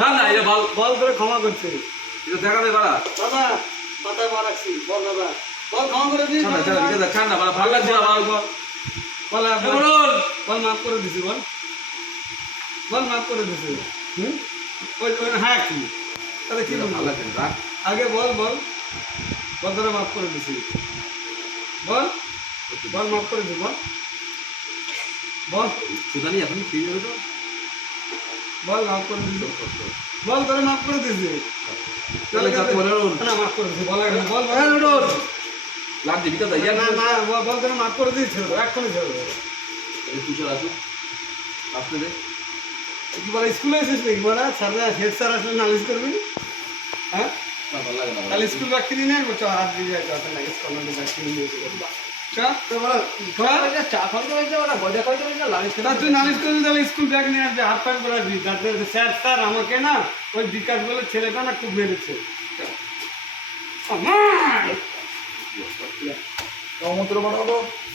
ছাড় না, এটা বল। বল করে ক্ষমা করছে। এটা দেখাবে বাড়া। দাদা মাথায় বার রাখছি, বল দাদা, বল ক্ষমা করে দিস। ছাড় না, ছাড় না, ঠিক আছে, ছাড় না, বাড়া, ভালো লাগছে না, বাড়া, বল। বল এ বলুন। বল মাফ করে দিছি, বল বল মাফ করে দিছি। হুম, ওই ওই হ্যাঁ কি তাহলে কি এটা বলবো? ভালো লাগছে না, রাখ। আগে বল বল বল তোরা মাফ করে দিছি, বল বল মাফ করে দিস, বল বল সুদানি এখনই ফ্রি যাবে তো? বল মাফ করে দিছি, বল তোরা মাফ করে দিছি। তাহলে কাকে বলে বলুন? না মাফ করে দিছি, বল আগে বল হ্যাঁ, বল বলুন। লাগছে, বিকাশ দা, ইয়ার না না বল তোরা মাফ করে দিয়েছে, এক্ষুনি ছেড়ে দেবো। এই তুষার আসুক, আসতে দে। কি বলে স্কুলে এসেছিস নাকি বলা? স্যার হেড স্যার আসলে নালিশ করবি? হ্যাঁ না, ভালো লাগে না, তাহলে স্কুল ব্যাগ কিনে নেই, চ হাত দিয়ে যায় তাহলে লাগে স্কলারদের ব্যাগ কিনে নিয়ে এসে তো বলো, চা খাইতে হয়েছে, ওরা গজা খাইতে হয়েছে, লালিশ তা তুই নালিশ করবি, তাহলে স্কুল ব্যাগ নিয়ে আসবি, হাত প্যান্ট পরে আসবি, তাতে স্যার স্যার আমাকে না ওই বিকাশ বলে ছেলেটা না খুব মেরেছে। মন্ত্র পাঠাবো।